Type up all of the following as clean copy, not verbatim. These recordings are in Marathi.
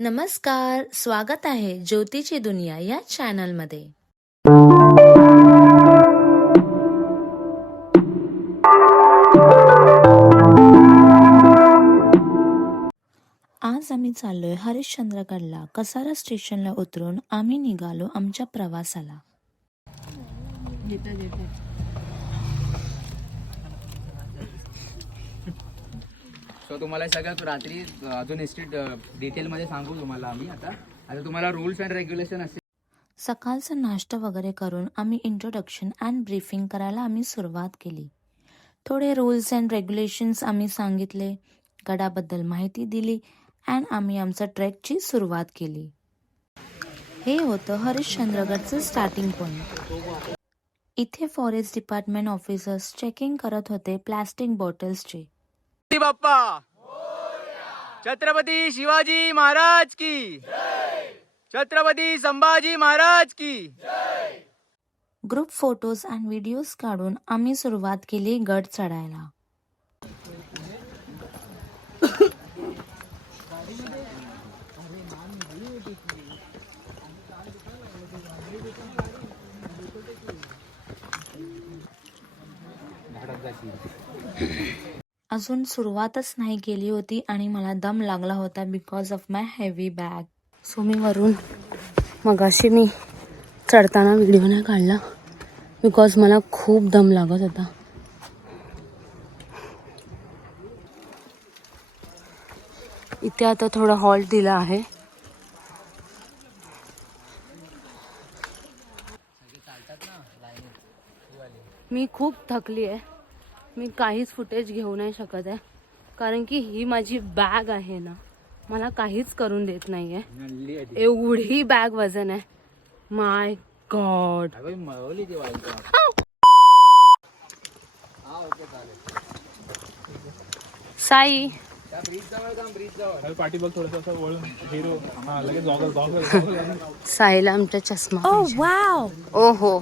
नमस्कार, स्वागत आहे ज्योतिची दुनिया या चॅनलमध्ये. आज आम्ही चाललोय हरिश्चंद्रगडला. कसारा स्टेशनला उतरून आम्ही निघालो आमच्या प्रवासाला. सो तुम्हाला सगळं रात्री अजून डिटेलमध्ये सांगू तुम्हाला आम्ही. आता तुम्हाला रूल्स अँड रेग्युलेशन असेल. सकाळचा नाश्ता वगैरे करून आम्ही इंट्रोडक्शन अँड ब्रीफिंग करायला आम्ही सुरुवात केली. थोडे रूल्स अँड रेग्युलेशन्स आम्ही सांगितले, गडाबद्दल माहिती दिली अँड आम्ही आमचा ट्रेकची सुरुवात केली. हे होतं हरिश्चंद्रगडचं स्टार्टिंग पॉइंट. इथे फॉरेस्ट डिपार्टमेंट ऑफिसर्स चेकिंग करत होते प्लॅस्टिक बॉटल्सचे. बाप्पा छत्रपती शिवाजी महाराज की, छत्रपती संभाजी महाराज की. ग्रुप फोटोज अँड व्हिडिओज काढून आम्ही सुरुवात केली गड चढायला. अजून सुरुवातच नाही केली होती आणि मला दम लागला होता because of my heavy bag. So मी वरून मगाशी मी चढताना व्हिडिओ नाही काढला बिकॉज मला खूप दम लागत होता. इथे आता थोडा हॉल्ट दिला आहे. मी खूप थकली आहे. मी काहीच फुटेज घेऊ नाही शकत आहे कारण की ही माझी बॅग आहे ना, मला काहीच करून देत नाहीये. एवढी बॅग वजन आहे. माय गॉड. साई साईला आमचा चष्मा. ओहो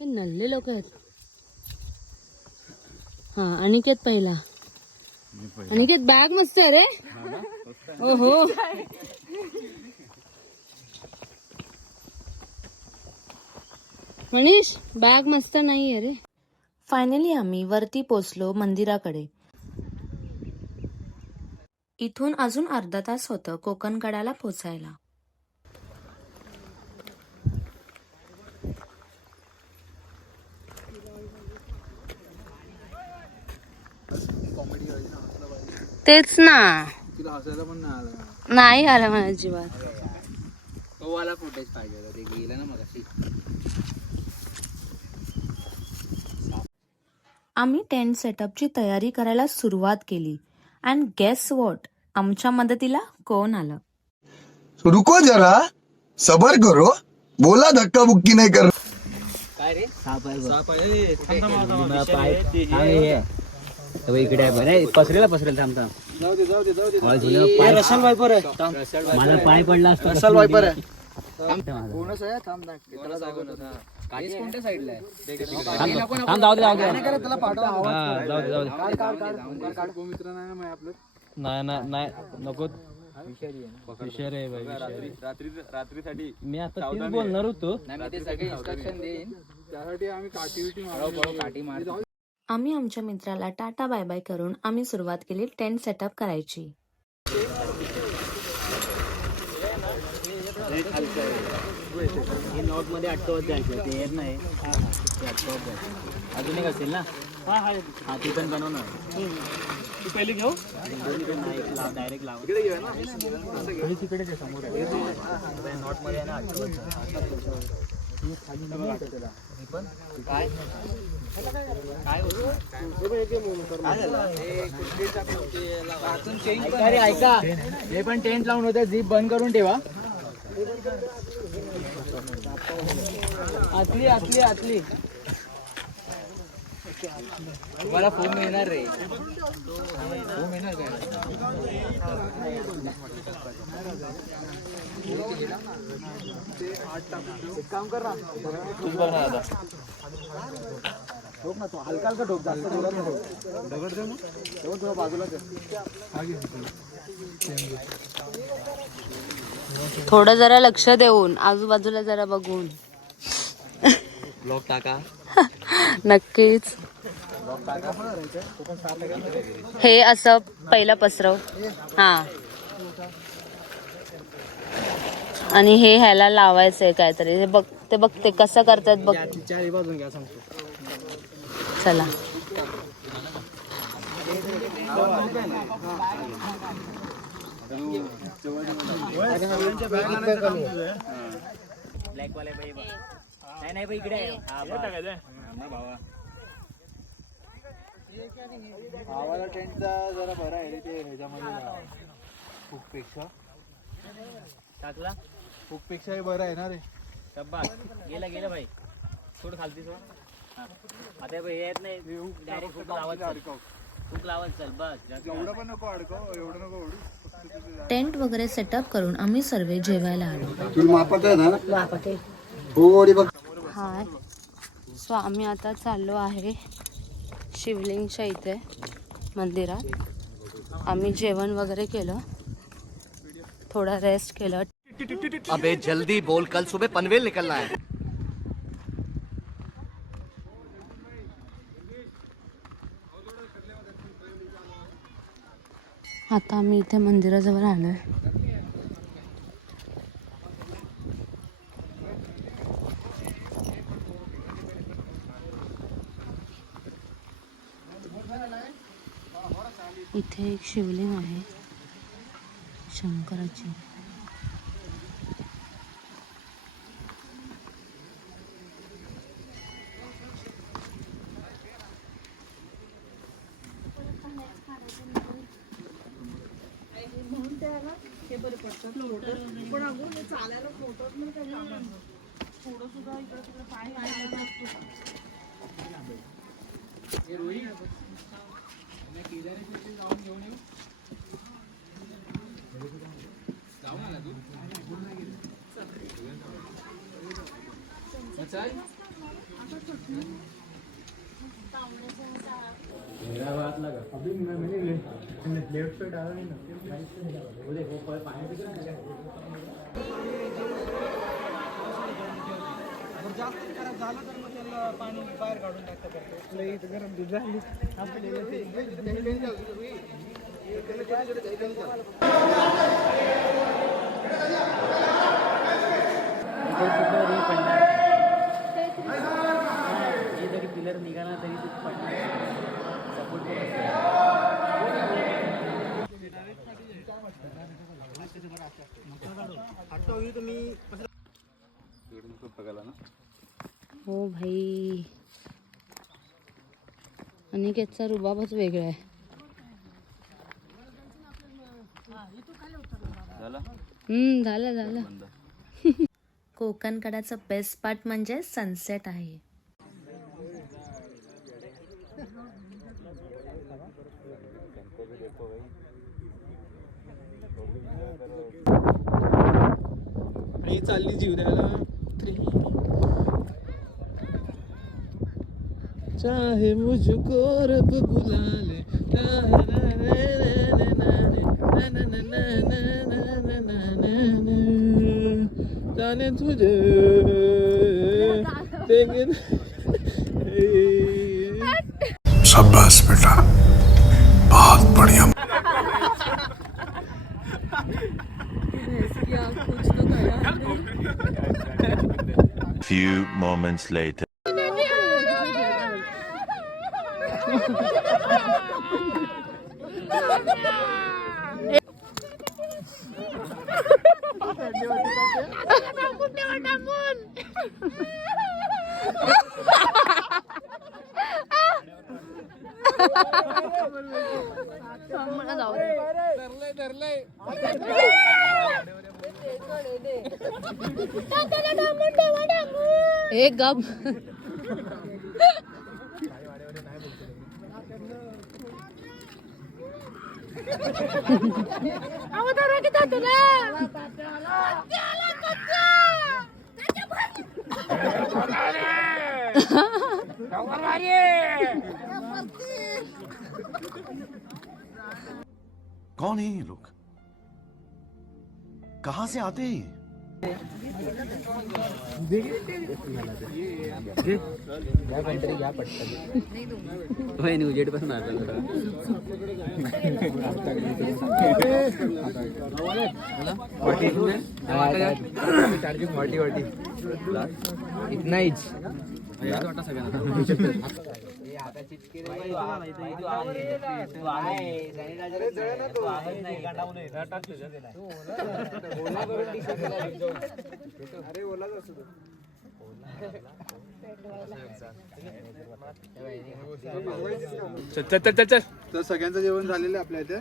हे नल्ले लोक आहेत. हा अनिकेत पहिला. अनिकेत बॅग मस्त आहे रे. ओहो मनीष बॅग मस्त नाहीये रे. फायनली आम्ही वरती पोचलो मंदिराकडे. इथून अजून अर्धा तास होतं कोकणकडाला पोचायला. तेच ना, नाही आलं मला अजिबात. तो वाला फुटेज पाहिजे होता, ते गेलं ना मगाशी. आम्ही टेंट सेटअपची तयारी करायला सुरुवात केली अँड गेस व्हॉट, आमच्या मदतीला कोण आलं. रुको जरा सबर करो, बोला धक्का बुक्की नाही कर. काय रे इकडे आहे बरं. पसरेला थांब थांब. रसल वायपर आहे. माझा पाय पडला असतो. रसल वायपर आहे. कोणच आहे. थांब त्याला जागवतो. काहीच कोणत्या साईडला आहे. थांब जाऊ दे त्याला पाठव. जाऊ दे काढ मित्र नाही ना आपलं. नाही नको. विषय आहे भाई. रात्रीसाठी मी आता तेच बोलणार होतो. नाही ते सगळे इन्स्ट्रक्शन देईन. त्यासाठी आम्ही काठी मारतो. आम्ही आमच्या मित्राला टाटा बाय बाय करून आम्ही सुरुवात केली टेंट सेटअप करायची. नॉट मध्ये अटकवत जायचं ते येत नाही. अजून एक असेल ना. हा ती पण बनव ना. तू पहिली घेऊ. डायरेक्ट लाव. तिकडे समोर नॉट मध्ये ना काय ऐका, हे पण टेंट लावून होते. झीप बंद करून ठेवा. आतली तुम्हाला फोन मिळणार रे. फोन मिळणार काय? एक काम कर ना, तूच बघ ना आता. ठोक ना, तो हलका हलका ठोक, जास्त जोरात ठोक. दगड दे मग, तेव्हा तुला बाजूला दे. थोडं जरा लक्ष देऊन, आजूबाजूला जरा बघून. ब्लॉक टाका. नक्कीच. हे असं पहिलं पसरव. हा, आणि हे ह्याला लावायचंय काहीतरी. हे बघ, ते बघ ते कसं करतात बघ. चारी बाजून घ्या सांगतो. चला. ब्लॅक वाले बाई. नाही बाई इकडे. भावाला टेंटचा जरा बरा आहे ते ह्याच्यामध्ये फुकपेक्षा. टाकला फुकपेक्षाही बरं आहे ना रे. गेला गेला भाई. थोडं खालती सोड. आता हे येत नाही डायरेक्ट फुक लावत चल बस. एवढं पण नको अडकव, एवढं नको ओढू. टेंट वगैरे सेटअप करून आम्ही सर्व जेवायला आलो. हाय. सो आम्ही आता चाललो आहे शिवलिंगच्या इथे मंदिरात. आम्ही जेवण वगैरे केलं, थोडा रेस्ट केलं. अबे जल्दी बोल, कल सुबह पनवेल निकलना है. आता आम्ही इथे मंदिराजवळ आलोय. इथे एक शिवलिंग आहे शंकराची. पाणी बाहेर काढून टाकतं. गरम दूध झाली. जरी पिलर निघाला तरी सपोर्ट हो भाई, अनिकेतचा रुबाबच वेगळा आहे. झालं. कोकणकडाचं बेस्ट पार्ट म्हणजे सनसेट आहे. चालली जीवनाला चाहे मुझको रब बुला ले. जाने तुझे शाबाश बेटा, बहुत बढ़िया. Few moments later. एक गप. कौन है ये लोग? कहां से आते हैं? उजेड पासून इतना हीच तर सगळ्यांचं जेवण झालेलं आहे आपल्या इथे.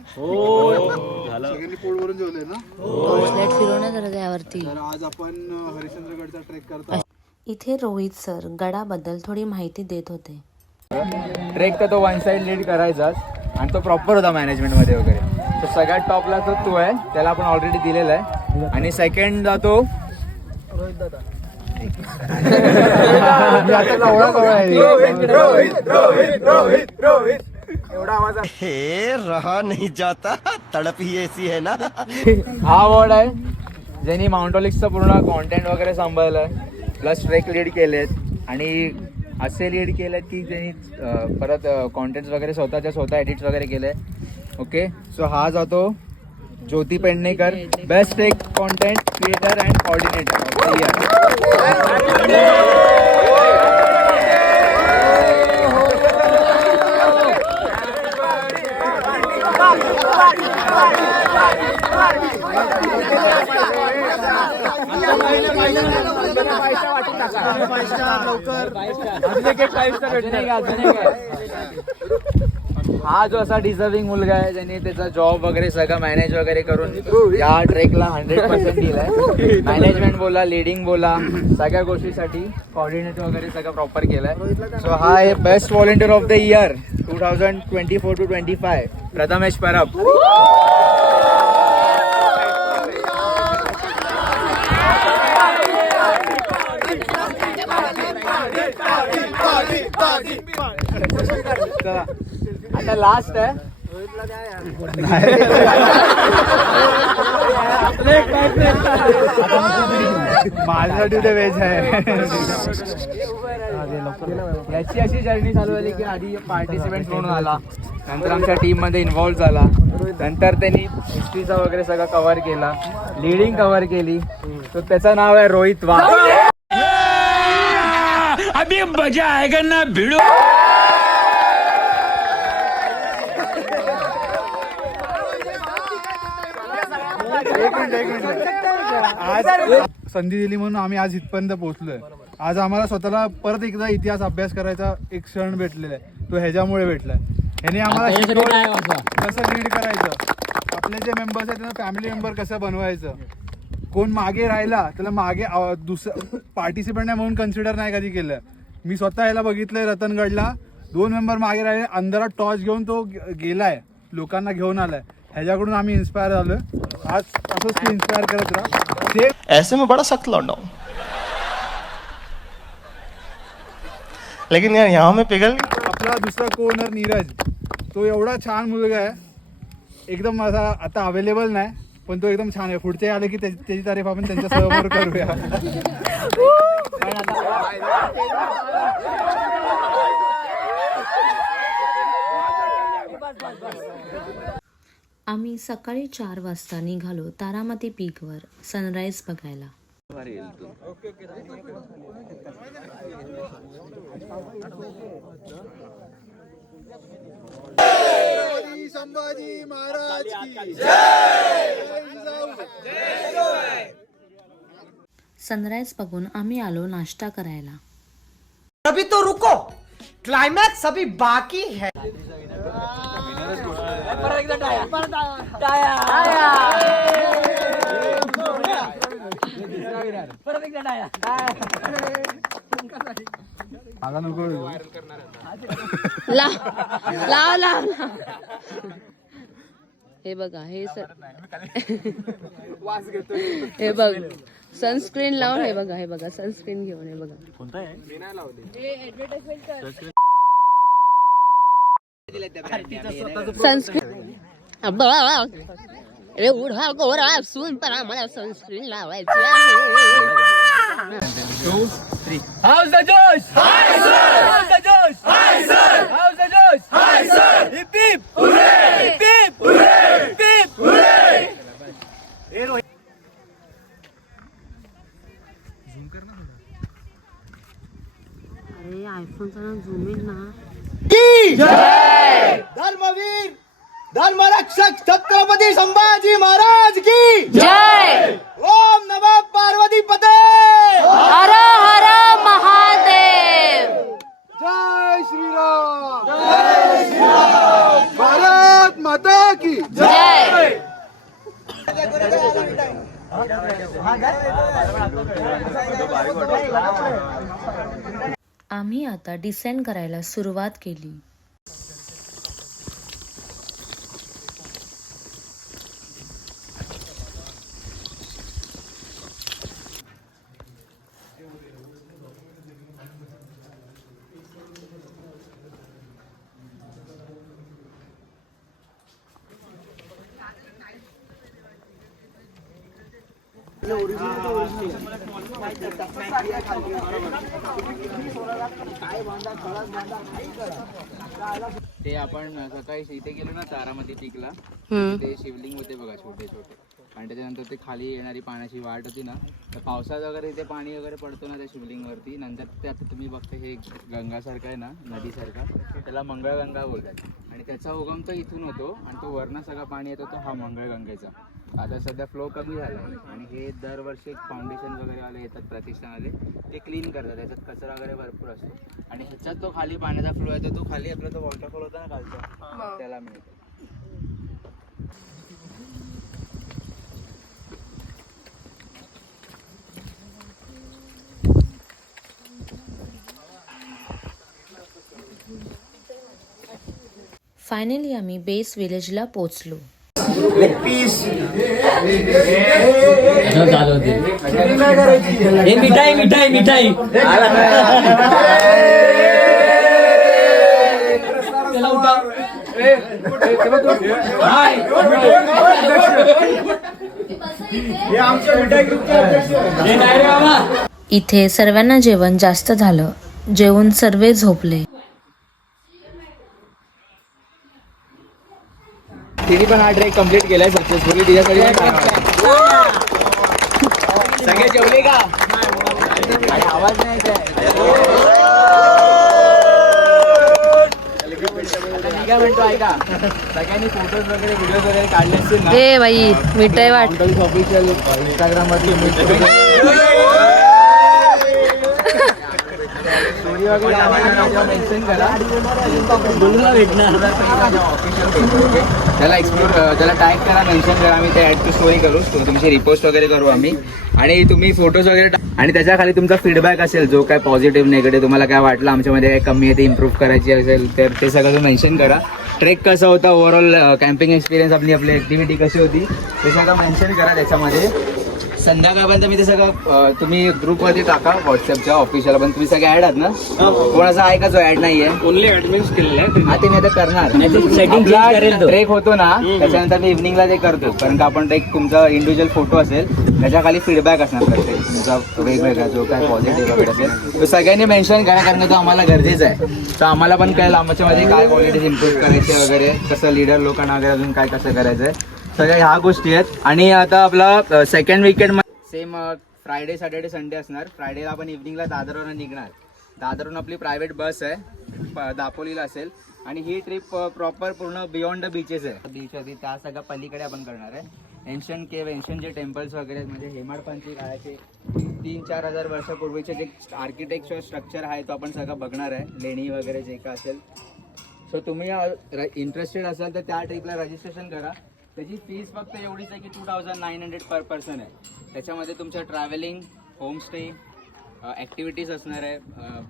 सगळ्यांनी पोट भरून जेवले ना. टॉर्चलाईट फिरवणं जरा त्यावरती. तर आज आपण हरिश्चंद्रगडचा ट्रेक करतो. इथे रोहित सर गडाबद्दल थोडी माहिती देत होते. ट्रेक तर तो वन साइड लीड करायचाच आणि तो प्रॉपर होता मॅनेजमेंट मध्ये वगैरे. तर सगळ्यात टॉपला तो आहे, त्याला आपण ऑलरेडी दिलेला आहे. आणि सेकंड जातो रोहित दादा. हे रहा नहीं जाता, तड़प ही ऐसी है ना. हा अवॉर्ड आहे ज्यांनी माउंटोलिक्सचं पूर्ण कॉन्टेंट वगैरे सांभाळलंय, प्लस ट्रेक लीड केलेत आणि असे लीड केलेत की ज्यांनी परत कॉन्टेंट्स वगैरे स्वतः एडिट्स वगैरे केले. ओके, सो हा जातो Jyoti Pednekar, best trek content creator and coordinator of the year. हा जो असा डिझर्विंग मुलगा आहे ज्यांनी त्याचा जॉब वगैरे सगळं मॅनेज वगैरे करून या ट्रेकला 100% दिलाय. मॅनेजमेंट बोला, लिडिंग बोला, सगळ्या गोष्टीसाठी कोऑर्डिनेट वगैरे सगळं प्रॉपर केलंय. सो हा आहे best volunteer of the year 2024 to 25 Prathamesh Parab. आता लास्ट आहे माझ्यासाठी ते वेज आहे. याची अशी जर्नी चालू झाली की आधी पार्टिसिपेंट म्हणून आला, नंतर आमच्या टीम मध्ये इन्व्हॉल्व्ह झाला, नंतर त्यांनी हिस्ट्रीचा वगैरे सगळं कव्हर केला, लिडिंग कव्हर केली. तर त्याचं नाव आहे रोहित वाघ. अभी मजा आएगा ना भिडो. आज संधी दिली म्हणून आम्ही आज इथपर्यंत पोहोचलोय. आज आम्हाला स्वतःला परत एकदा इतिहास अभ्यास करायचा एक क्षण भेटलेला आहे, तो ह्याच्यामुळे भेटलाय. ह्याने आम्हाला शिकवलं कसं लीड करायचं, आपले जे मेंबर्स आहेत त्यांना फॅमिली मेंबर कसं बनवायचं, कोण मागे राहिला त्याला मागे दुसरं पार्टिसिपंट नाही म्हणून कन्सिडर नाही कधी केलं. मी स्वतः याला बघितलंय रतनगडला, 2 मेंबर मागे राहिले, अंधारात टॉर्च घेऊन तो गेलाय, लोकांना घेऊन आलाय. ह्याच्याकडून आम्ही इन्स्पायर झालोय. आज असंच तू इन्स्पायर करत राहा. ऐसे में बड़ा सख्त लौंडा हूं, लेकिन यार यहाँ में पिघल. आपला दुसरा कोनर नीरज, तो एवढा छान मुलगा आहे, एकदम माझा आता अवेलेबल नाही पण तो एकदम छान आहे. पुढचे आले की त्याची तारीफ आपण त्यांच्या समोर करूया. आम्ही सकाळी 4 वाजता निघालो तारामती पीकवर सनराईज बघायला. संभाजी महाराज की सनराईज बघून आम्ही आलो नाश्ता करायला. अभी तो रुको, क्लाइमैक्स अभी बाकी है. हे बघा हे बघ सनस्क्रीन लावून हे बघा सनस्क्रीन घेऊन हे बघा सनस्क्रीन एवढा गोरा असून पण आम्हाला सनस्क्रीन लावायची आहे. How's the Josh? Hi sir! How's the Josh? Hi sir! How's the Josh? Hi sir! Hip hip! Hooray! Hip hip! Hooray! Hip hip! Hooray! अरे आयफोनचा ना झूम इन ना. धर्मवीर धर्मरक्षक छत्रपती संभाजी महाराज की जय. ओम नमः पार्वती पते हर हर महादेव. जय श्रीराम. जय श्रीराम. भारत माता की जय. आम्ही आता डिसेंड करायला सुरुवात केली. ते आपण सकाळी इथे गेलो ना तारामती पीकला, ते शिवलिंग होते बघा छोटे छोटे, आणि त्याच्यानंतर ते खाली येणारी पाण्याची वाट होती ना, तर पावसात वगैरे इथे पाणी वगैरे पडतो ना त्या शिवलिंगवरती. नंतर ते आता तुम्ही बघते हे गंगासारखं आहे ना, नदीसारखा, त्याला मंगळगंगा बोलतात. आणि त्याचा उगम तर इथून होतो आणि तो वरनं सगळा पाणी येतो तो हा मंगळगंगेचा. आता सध्या फ्लो कमी झाला आहे आणि हे दरवर्षी एक फाउंडेशन वगैरे वाले येतात, प्रतिष्ठानवाले, ते क्लीन करतात. त्याच्यात कचरा वगैरे भरपूर असतो आणि ह्याच्यात तो खाली पाण्याचा फ्लो येतो, तो खाली आपला तो वॉटरफॉल होता ना खालचा, त्याला मिळतो. फायनली आम्ही बेस विलेजला पोहोचलो. मिठाई मिठाई मिठाई इथे सर्वांना जेवण जास्त झालं. जेवून सर्व झोपले. तिने पण हा ट्रेक कम्प्लीट केलाय सक्सेसफुली. तिच्यासाठी सगळे जेवले का? आवाज नाही येत आहे. मी काय म्हणतो ऐका, सगळ्यांनी फोटोज वगैरे व्हिडिओज वगैरे काढले असतील ना, हे बाई मिठाई वाट. ऑफिशियल इंस्टाग्राम वरती स्टोरी वगैरे मेन्शन करा. त्याला एक्सप्लोर, त्याला टॅग करा, मेन्शन करा, आम्ही ते ॲड टू स्टोरी करू, तुमची रिपोस्ट वगैरे करू आम्ही. आणि तुम्ही फोटोज वगैरे आणि त्याच्या खाली तुमचा फीडबॅक असेल, जो काय पॉझिटिव्ह निगेटिव्ह तुम्हाला काय वाटलं आमच्यामध्ये काय कमी आहे, ते इम्प्रूव्ह करायची असेल तर ते सगळं मेन्शन करा. ट्रेक कसा होता, ओव्हरऑल कॅम्पिंग एक्सपिरियन्स, आपली ॲक्टिव्हिटी कशी होती ते सगळं मेन्शन करा त्याच्यामध्ये. संध्याकाळपर्यंत मी ते सगळं तुम्ही ग्रुपवरती टाका, व्हॉट्सअपच्या ऑफिशियल. पण तुम्ही सगळे ऍड आहात ना, कोणाचा आहे का जो ऍड नाहीये? ओनली ऍडमिन्स केलेलं आहे. हा, ते मी आता करणार. ट्रेक होतो ना, त्याच्यानंतर मी इव्हनिंगला ते करतो, कारण का आपण एक तुमचा इंडिव्हिज्युअल फोटो असेल, त्याच्या खाली फीडबॅक असणार प्रत्येक तुमचा वेगवेगळा, जो काय पॉझिटिव्ह वगैरे असेल तो सगळ्यांनी मेन्शन करा, कारण तो आम्हाला गरजेचं आहे. तर आम्हाला पण कळेल आमच्यामध्ये काय क्वालिटीज इम्प्रूव्ह करायचे वगैरे, कसं लिडर लोकांना वगैरे अजून काय कसं करायचं आहे, सगळ्या ह्या गोष्टी आहेत. आणि आता आपला second weekend same Friday Saturday Sunday असणार. फ्रायडेला आपण इव्हनिंगला दादरवरून निघणार. दादरवरून आपली प्रायव्हेट बस आहे, दापोलीला असेल. आणि ही ट्रिप प्रॉपर पूर्ण बियॉन्ड द बीचेस आहे. बीच होती त्या सगळ्या पलीकडे आपण करणार आहे. एन्शंट केव, एन्शंट जे टेम्पल्स वगैरे, म्हणजे हेमाडपंथी काळाचे 3-4 हजार वर्षापूर्वीचे जे आर्किटेक्चर स्ट्रक्चर आहे तो आपण सगळं बघणार आहे, लेणी वगैरे जे काय असेल. सो तुम्ही इंटरेस्टेड असाल तर त्या ट्रिपला रजिस्ट्रेशन करा. त्याची फीस फक्त एवढीच आहे की 2900 पर पर्सन आहे. त्याच्यामध्ये तुमचं ट्रॅव्हलिंग, होमस्टे, ॲक्टिव्हिटीज असणार आहे,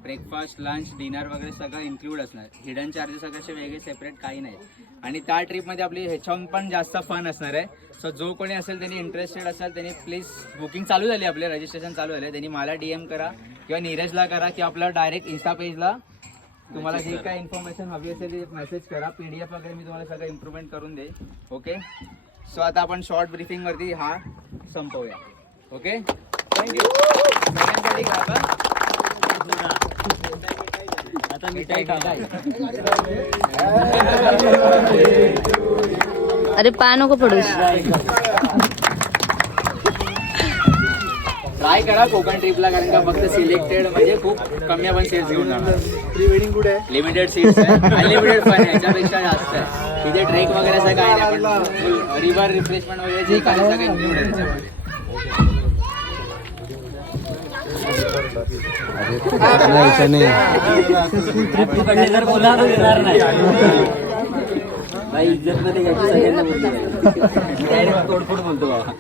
ब्रेकफास्ट, लंच, डिनर वगैरे सगळं इन्क्लूड असणार. हिडन चार्जेस वगैरे असे वेगळे सेपरेट काही नाही. आणि त्या ट्रिपमध्ये आपली ह्याच्याहून पण जास्त फन असणार आहे. सो जो कोणी असेल त्यांनी इंटरेस्टेड असेल त्यांनी प्लीज, बुकिंग चालू झाली, आपले रजिस्ट्रेशन चालू झाले, त्यांनी मला DM करा किंवा नीरजला करा किंवा आपला डायरेक्ट इन्स्टा पेजला तुम्हाला जी काय इन्फॉर्मेशन हवी असेल ती मेसेज करा. PDF वगैरे मी तुम्हाला सगळं इम्प्रूव्हमेंट करून देईन. ओके, सो आता आपण शॉर्ट ब्रीफिंगवरती हा संपवूया. Okay, thank you. सगळ्यांसाठी का आता मिठाई खा. अरे पा नको पडूस. ट्राय करा कोकण ट्रिपला, कारण का फक्त सिलेक्टेड म्हणजे खूप कमी आपण सीट्स घेऊन जाणार. प्री वेडिंग कुठे आहे? लिमिटेड सीट्स आहे, अनलिमिटेड फन आहे, याच्यापेक्षा जास्त आहे. तिथे ट्रेक वगैरे असं काही नाही, पण रिव्हर रिफ्रेशमेंट वगैरे जे काही सगळं इन्क्लूड आहे त्याच्यामध्ये. जर बोला तर येणार नाही. बाई इज्जत मध्ये याची सगळ्यांना डायरेक्ट तोडफोड बोलतो बाबा.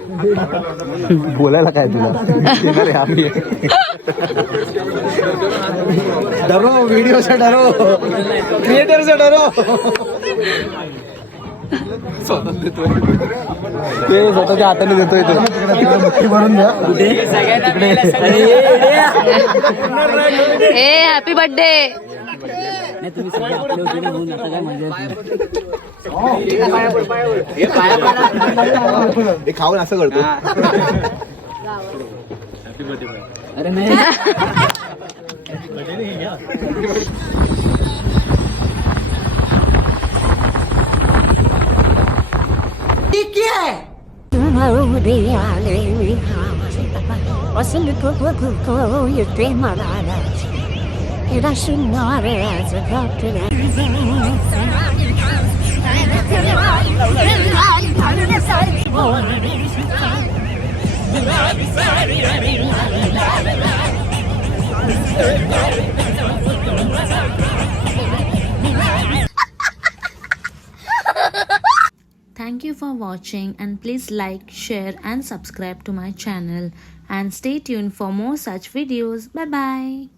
बोलायला काय तुला डरो, व्हिडिओ से डरो, क्रिएटर से डरो. ते स्वतःच्या हाताने देतोय तो. मुठ्ठी भरून द्या. ए हॅपी बर्थडे. तुम्ही सगळे आपले होते ना, म्हणून आता काय मजा हे खाऊन असं करतो. अरे नाही. क्या है? Thank you for watching, and please like, share and subscribe to my channel, and stay tuned for more such videos. Bye bye.